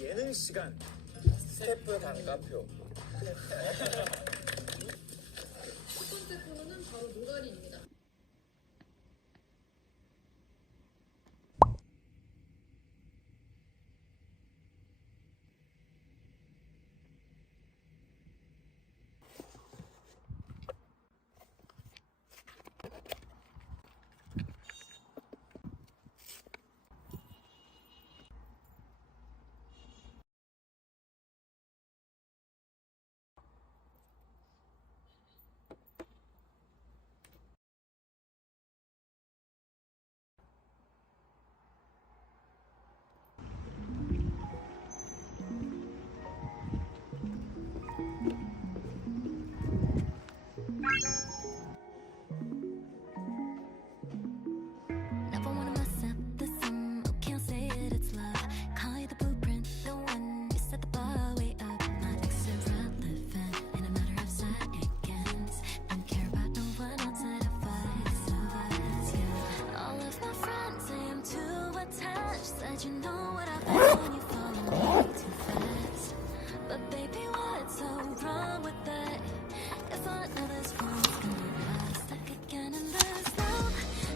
예능 시간 스태프 단가표. 첫 번째 코너는 바로 노가리입니다. Never wanna mess up the sum. Okay, I'll say it, it's love. Call you the blueprint, the one you set the bar way up. My ex irrelevant in a matter of seconds. Don't care about no one outside of us, yeah. All of my friends say I'm too attached. Said you know what happens when you fall in way too fast. But baby, what's so wrong with that? If I know this one's gonna last, stuck again in this love.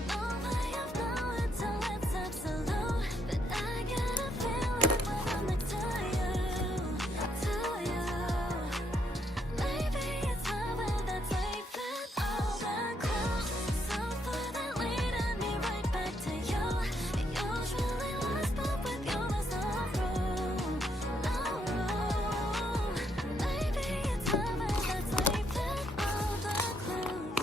No way of knowing till it's absolute. But I get a feeling when I'm next to you. Maybe it's heaven that's leaving all the clues. Some for that leading me right back to you. It usually lasts, but with you there's no room. Maybe it's heaven that's leaving all the clues.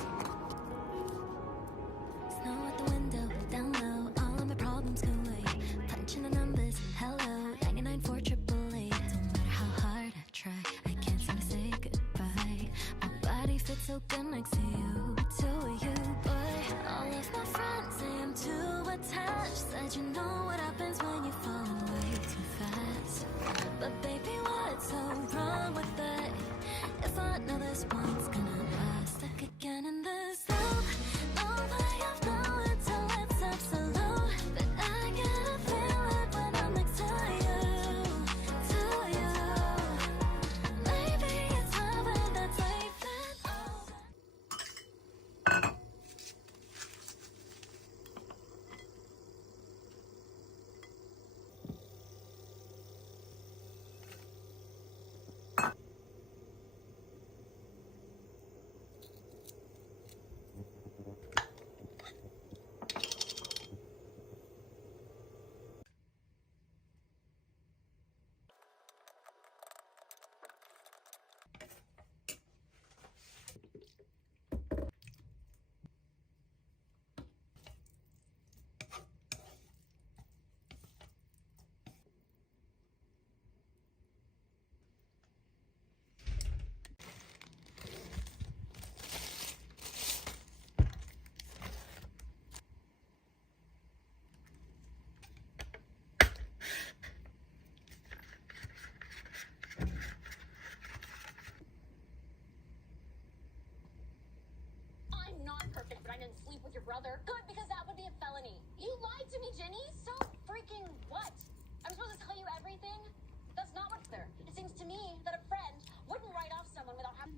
Snow at the window, down low, all of my problems go away. Punching the numbers, hello, 99 for triple eight. Don't matter how hard I try, I can't seem to say goodbye. My body fits so good next to you, But all of my friends say I'm too attached. Said you know what happens when you fall in way too fast. But baby, what's so wrong with that? If I know this one's gonna last, stuck again in this love. No way of knowing till it's absolute. But I get a feeling when I'm next to you. Maybe it's heaven that's leaving all the I'm not perfect, but I didn't sleep with your brother. Good, because that would be a felony. You lied to me, Jenny. So freaking what? I'm supposed to tell you everything? That's not what's there. It seems to me that a friend wouldn't write off someone without having.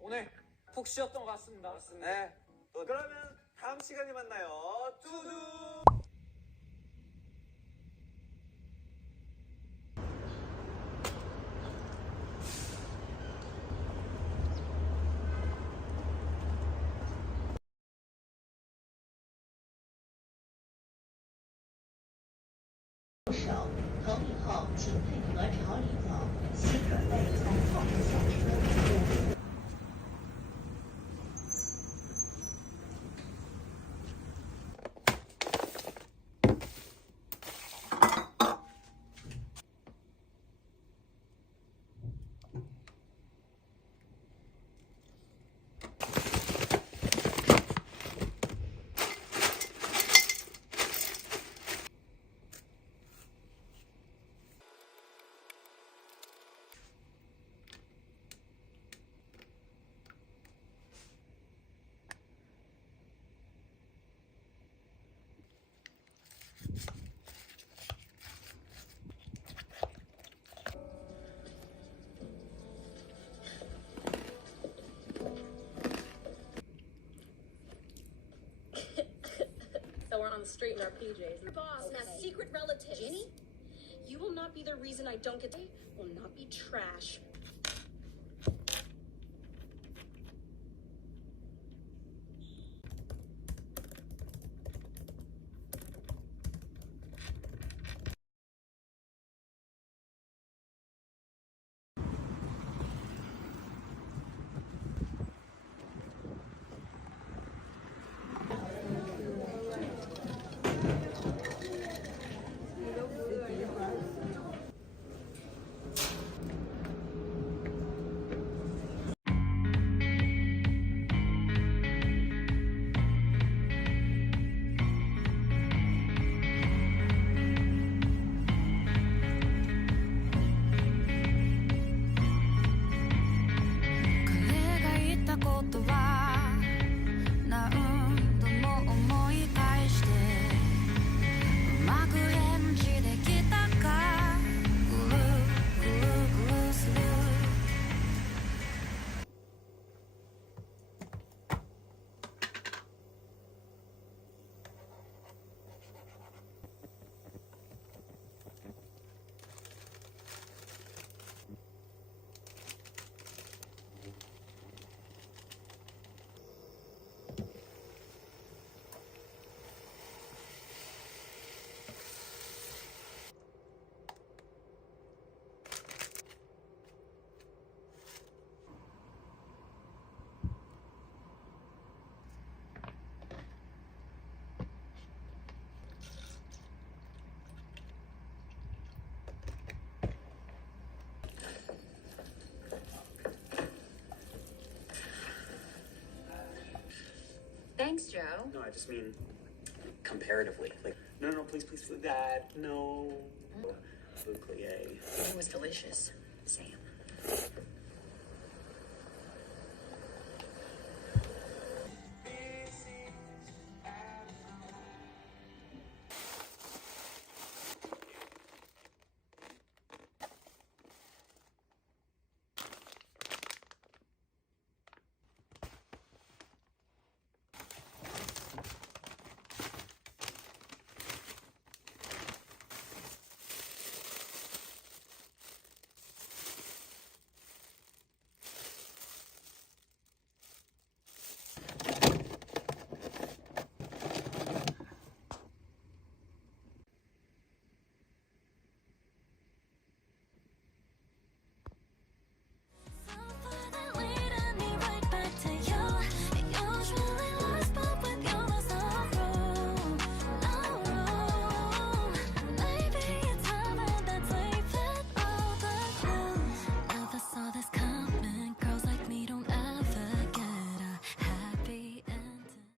오늘 푹 쉬었던 것 같습니다. 네. 그러면 다음 시간에 만나요. 뚜두.手投以后，请配合 down, straighten our PJs. Your boss has secret relatives. Jenny? You will not be the reason I don't get. Will not be trash.彼が言ったことは何度も思い返してうまく返事できたかぐるぐるぐるするThanks, Joe. No, I just mean comparatively. Like, no, please, that, no. Bouclier. It was delicious, Sam.